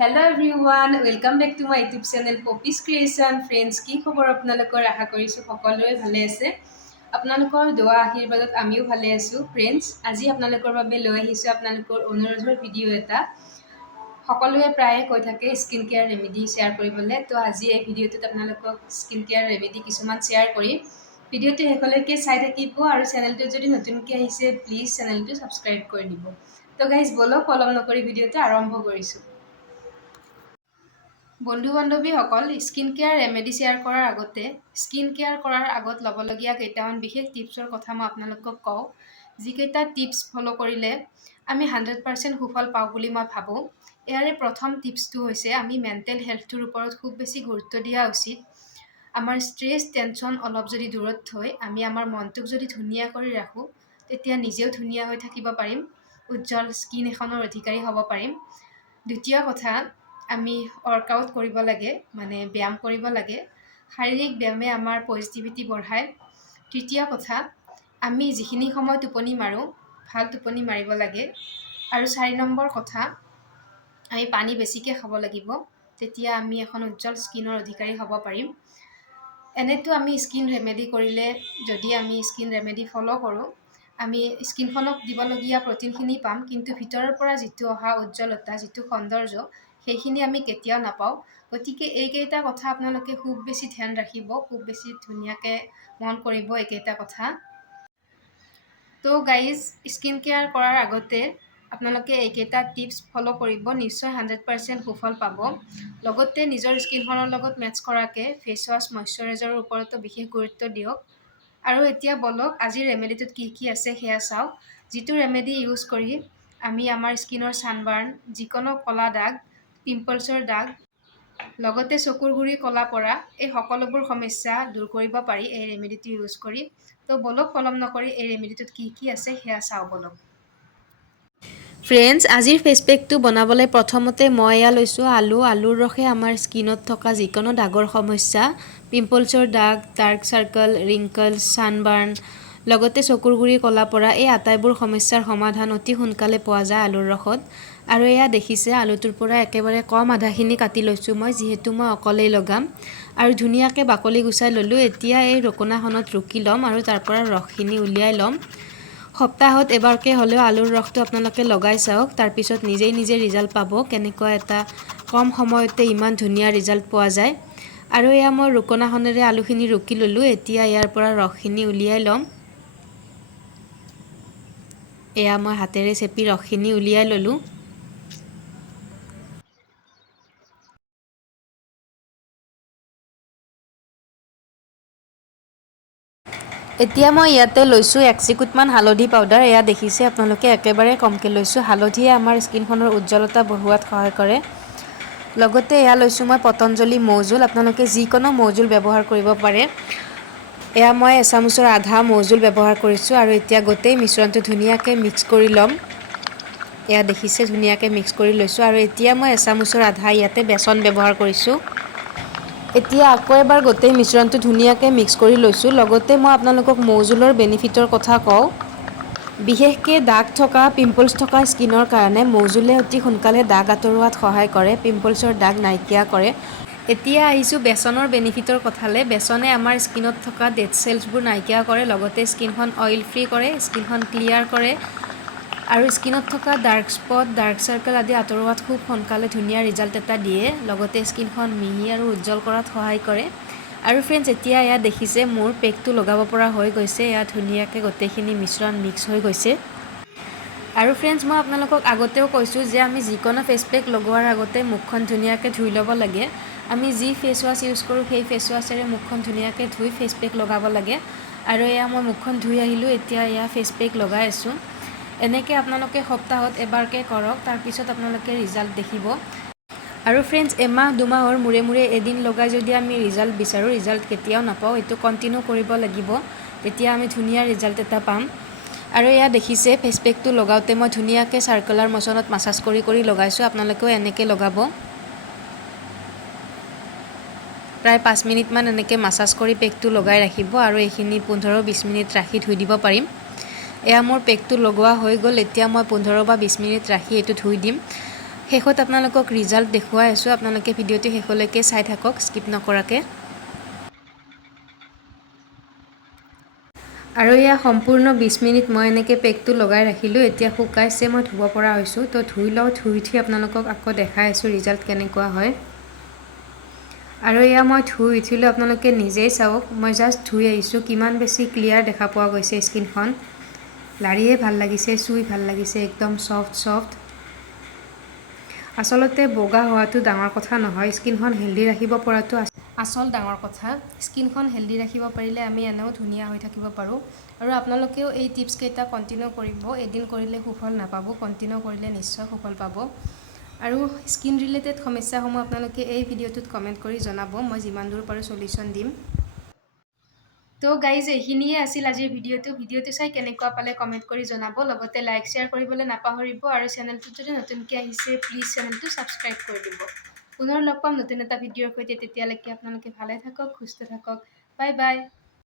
Hello everyone, welcome back to my YouTube channel Poppy's Creation. Friends, কি খবৰ আপোনালোকৰ আশা কৰিছো সকলোৱে ভালে আছে। আপোনালোকৰ দোৱা আশীৰ্বাদত আমিও ভালে আছো। ফ্ৰেণ্ডছ, আজি আপোনালোকৰ বাবে লৈ আহিছো আপোনালোকৰ অনুৰোধৰ ভিডিঅ' এটা। সকলোৱে প্ৰায়ে কৈ থাকে স্কিন কেয়াৰ ৰেমেডি শ্বেয়াৰ কৰিবলৈ, তো আজি এই ভিডিঅ'টোত আপোনালোকক স্কিন কেয়াৰ ৰেমেডি কিছুমান শ্বেয়াৰ কৰিম। ভিডিঅ'টো শেষলৈকে চাই থাকিব আৰু চেনেলটো যদি নতুনকৈ আহিছে প্লিজ চেনেলটো ছাবস্ক্ৰাইব কৰি দিব। তো গাইজ বলক পলম নকৰি ভিডিঅ'টো আৰম্ভ কৰিছোঁ। বন্ধু বান্ধৱীসকল, স্কিন কেয়াৰ ৰেমেডি শ্বেয়াৰ কৰাৰ আগতে স্কিন কেয়াৰ কৰাৰ আগত ল'বলগীয়া কেইটামান বিশেষ টিপছৰ কথা মই আপোনালোকক কওঁ। যিকেইটা টিপছ ফ'ল' কৰিলে আমি 100% সুফল পাওঁ বুলি মই ভাবোঁ। ইয়াৰে প্ৰথম টিপছটো হৈছে আমি মেণ্টেল হেল্থটোৰ ওপৰত খুব বেছি গুৰুত্ব দিয়া উচিত। আমাৰ ষ্ট্ৰেছ টেনশ্যন অলপ যদি দূৰত থৈ আমি আমাৰ মনটোক যদি ধুনীয়া কৰি ৰাখোঁ, তেতিয়া নিজেও ধুনীয়া হৈ থাকিব পাৰিম, উজ্জ্বল স্কিন এখনৰ অধিকাৰী হ'ব পাৰিম। দ্বিতীয় কথা, আমি ৱৰ্কআউট কৰিব লাগে, মানে ব্যায়াম কৰিব লাগে। শাৰীৰিক ব্যায়ামে আমাৰ পজিটিভিটি বঢ়ায়। তৃতীয় কথা, আমি যিখিনি সময় টোপনি মাৰোঁ ভাল টোপনি মাৰিব লাগে। আৰু 4 নম্বৰ কথা, আমি পানী বেছিকৈ খাব লাগিব, তেতিয়া আমি এখন উজ্জ্বল স্কিনৰ অধিকাৰী হ'ব পাৰিম। এনেতো আমি স্কিন ৰেমেডি কৰিলে, যদি আমি স্কিন ৰেমেডি ফ'ল' কৰোঁ, আমি স্কিনখনক দিবলগীয়া প্ৰটিনখিনি পাম, কিন্তু ভিতৰৰ পৰা যিটো অহা উজ্জ্বলতা, যিটো সৌন্দৰ্য, সেইখিনি আমি কেতিয়াও নাপাওঁ। গতিকে এইকেইটা কথা আপোনালোকে খুব বেছি ধ্যান ৰাখিব, খুব বেছি ধুনীয়াকৈ মন কৰিব এইকেইটা কথা। তো গাইজ, স্কিন কেয়াৰ কৰাৰ আগতে আপোনালোকে এইকেইটা টিপছ ফ'ল' কৰিব, নিশ্চয় 100% সুফল পাব। লগতে নিজৰ স্কিনখনৰ লগত মেটচ কৰাকৈ ফেচ ৱাছ মইশ্চাৰাইজাৰৰ ওপৰতো বিশেষ গুৰুত্ব দিয়ক। আৰু এতিয়া বলক আজিৰ ৰেমেডিটোত কি কি আছে সেয়া চাওঁ। যিটো ৰেমেডি ইউজ কৰি আমি আমাৰ স্কিনৰ ছানবাৰ্ণ, যিকোনো ক'লা দাগ, পিম্পলছৰ দাগ, লগতে চকুৰ গুৰি ক'লা পৰা, এই সকলোবোৰ সমস্যা দূৰ কৰিব পাৰি এই ৰেমেডিটো ইউজ কৰি। তো বলক পলম নকৰি এই ৰেমেডিটোত কি কি আছে সেয়া চাওঁ বলক। ফ্ৰেণ্ডছ, আজিৰ ফেচ পেকটো বনাবলৈ প্ৰথমতে মই এয়া লৈছোঁ আলুৰ ৰসে আমাৰ স্কিনত থকা যিকোনো দাগৰ সমস্যা, পিম্পলছৰ দাগ, ডাৰ্ক চাৰ্কল, ৰিংকলছ, ছানবাৰ্ণ, লগতে চকুৰ গুৰি ক'লা পৰা, এই আটাইবোৰ সমস্যাৰ সমাধান অতি সোনকালে পোৱা যায় আলুৰ ৰসত। আৰু এয়া দেখিছে, আলুটোৰ পৰা একেবাৰে কম আধাখিনি কাটি লৈছোঁ মই, যিহেতু মই অকলেই লগাম। আৰু ধুনীয়াকৈ বাকলি গুচাই ল'লোঁ। এতিয়া এই ৰকোনাখনত ৰুকি ল'ম আৰু তাৰ পৰা ৰসখিনি উলিয়াই ল'ম। সপ্তাহত এবাৰকৈ হ'লেও আলুৰ ৰসটো আপোনালোকে লগাই চাওক, তাৰপিছত নিজেই ৰিজাল্ট পাব, কেনেকুৱা এটা কম সময়তে ইমান ধুনীয়া ৰিজাল্ট পোৱা যায়। আৰু এয়া মই ৰুকনাখনেৰে আলুখিনি ৰুকি ল'লোঁ। এতিয়া ইয়াৰ পৰা ৰসখিনি উলিয়াই ল'ম। এয়া মই হাতেৰে চেপি ৰসখিনি উলিয়াই ল'লোঁ। এতিয়া মই ইয়াতে লৈছোঁ 1 চিকুটমান হালধি পাউডাৰ। এয়া দেখিছে আপোনালোকে, একেবাৰে কমকৈ লৈছোঁ। হালধিয়ে আমাৰ স্কিনখনৰ উজ্জ্বলতা বঢ়োৱাত সহায় কৰে। লগতে এয়া লৈছোঁ মই পতঞ্জলি মৌজোল। আপোনালোকে যিকোনো মৌজোল ব্যৱহাৰ কৰিব পাৰে। এয়া মই এচামুচৰ আধা মৌজোল ব্যৱহাৰ কৰিছোঁ। আৰু এতিয়া গোটেই মিশ্ৰণটো ধুনীয়াকৈ মিক্স কৰি ল'ম। এয়া দেখিছে, ধুনীয়াকৈ মিক্স কৰি লৈছোঁ। আৰু এতিয়া মই এচামুচৰ আধা ইয়াতে বেচন ব্যৱহাৰ কৰিছোঁ। এতিয়া আকৌ এবাৰ গোটেই মিশ্ৰণটো ধুনীয়াকৈ মিক্স কৰি লৈছোঁ। লগতে মই আপোনালোকক মৌজোলৰ বেনিফিটৰ কথা কওঁ। বিশেষকৈ দাগ থকা, পিম্পলছ থকা স্কিনৰ কাৰণে মৌজোলে অতি সোনকালে দাগ আঁতৰোৱাত সহায় কৰে, পিম্পলছৰ দাগ নাইকিয়া কৰে। এতিয়া আহিছোঁ বেচনৰ বেনিফিটৰ কথালৈ। বেচনে আমাৰ স্কিনত থকা ডেড চেলছবোৰ নাইকিয়া কৰে, লগতে স্কিনখন অইল ফ্ৰী কৰে, স্কিনখন ক্লিয়াৰ কৰে, আৰু স্কিনত থকা ডাৰ্ক স্পট, ডাৰ্ক চাৰ্কল আদি আঁতৰোৱাত খুব সোনকালে ধুনীয়া ৰিজাল্ট এটা দিয়ে। লগতে স্কিনখন মিহি আৰু উজ্জ্বল কৰাত সহায় কৰে। আৰু ফ্ৰেণ্ডছ, এতিয়া এয়া দেখিছে মোৰ পেকটো লগাব পৰা হৈ গৈছে। এয়া ধুনীয়াকৈ গোটেইখিনি মিশ্ৰণ মিক্স হৈ গৈছে। আৰু ফ্ৰেণ্ডছ, মই আপোনালোকক আগতেও কৈছোঁ যে আমি যিকোনো ফেচ পেক লগোৱাৰ আগতে মুখখন ধুনীয়াকৈ ধুই ল'ব লাগে। আমি যি ফেচ ৱাছ ইউজ কৰোঁ সেই ফেচ ৱাছেৰে মুখখন ধুনীয়াকৈ ধুই ফেচ পেক লগাব লাগে। আৰু এয়া মই মুখখন ধুই আহিলোঁ। এতিয়া এয়া ফেচ পেক লগাই আছোঁ। এনেকৈ আপোনালোকে সপ্তাহত এবাৰকৈ কৰক, তাৰপিছত আপোনালোকে ৰিজাল্ট দেখিব। আৰু ফ্ৰেণ্ডছ, এমাহ দুমাহৰ মূৰে মূৰে এদিন লগাই যদি আমি ৰিজাল্ট বিচাৰোঁ, ৰিজাল্ট কেতিয়াও নাপাওঁ। এইটো কণ্টিনিউ কৰিব লাগিব, তেতিয়া আমি ধুনীয়া ৰিজাল্ট এটা পাম। আৰু এয়া দেখিছে, ফেচ পেকটো লগাওঁতে মই ধুনীয়াকৈ চাৰ্কুলাৰ মচনত মাছাজ কৰি লগাইছোঁ। আপোনালোকেও এনেকৈ লগাব। প্ৰায় 5 মিনিটমান এনেকৈ মাছাজ কৰি পেকটো লগাই ৰাখিব। আৰু এইখিনি 15-20 মিনিট ৰাখি ধুই দিব পাৰিম। এয়া মোৰ পেকটো লগোৱা হৈ গ'ল। এতিয়া মই 15 বা 20 মিনিট ৰাখি এইটো ধুই দিম। শেষত আপোনালোকক ৰিজাল্ট দেখুৱাই আছোঁ, আপোনালোকে ভিডিঅ'টো শেষলৈকে চাই থাকক স্কিপ নকৰাকৈ। আৰু এয়া সম্পূৰ্ণ 20 মিনিট মই এনেকৈ পেকটো লগাই ৰাখিলোঁ। এতিয়া শুকাইছে, মই ধুব পৰা হৈছোঁ। তো ধুই লওঁ, ধুই উঠি আপোনালোকক আকৌ দেখাই আছোঁ ৰিজাল্ট কেনেকুৱা হয়। আৰু এয়া মই ধুই উঠিলোঁ, আপোনালোকে নিজেই চাওক। মই জাষ্ট ধুই আহিছোঁ, কিমান বেছি ক্লিয়াৰ দেখা পোৱা গৈছে স্কিনখন। লাৰিয়ে ভাল লাগিছে, চুই ভাল লাগিছে, একদম ছফ্ট ছফ্ট। আচলতে বগা হোৱাটো ডাঙৰ কথা নহয়, স্কিনখন হেল্ডি ৰাখিব পৰাটো আচল ডাঙৰ কথা। স্কিনখন হেল্ডি ৰাখিব পাৰিলে আমি এনেও ধুনীয়া হৈ থাকিব পাৰোঁ। আৰু আপোনালোকেও এই টিপছকেইটা কণ্টিনিউ কৰিব। এদিন কৰিলে সুফল নাপাব, কণ্টিনিউ কৰিলে নিশ্চয় সুফল পাব। আৰু স্কিন ৰিলেটেড সমস্যাসমূহ আপোনালোকে এই ভিডিঅ'টোত কমেণ্ট কৰি জনাব, মই যিমান দূৰ পাৰোঁ চলিউশ্যন দিম। তো গাইজ, এইখিনিয়ে আছিল আজিৰ ভিডিঅ'টো চাই কেনেকুৱা পালে কমেণ্ট কৰি জনাব। লগতে লাইক শ্বেয়াৰ কৰিবলৈ নাপাহৰিব। আৰু চেনেলটোত যদি নতুনকৈ আহিছে প্লিজ চেনেলটো ছাবস্ক্ৰাইব কৰি দিব। পুনৰ লগ পাম নতুন এটা ভিডিঅ'ৰ সৈতে, তেতিয়ালৈকে আপোনালোকে ভালে থাকক, সুস্থ থাকক। Bye bye.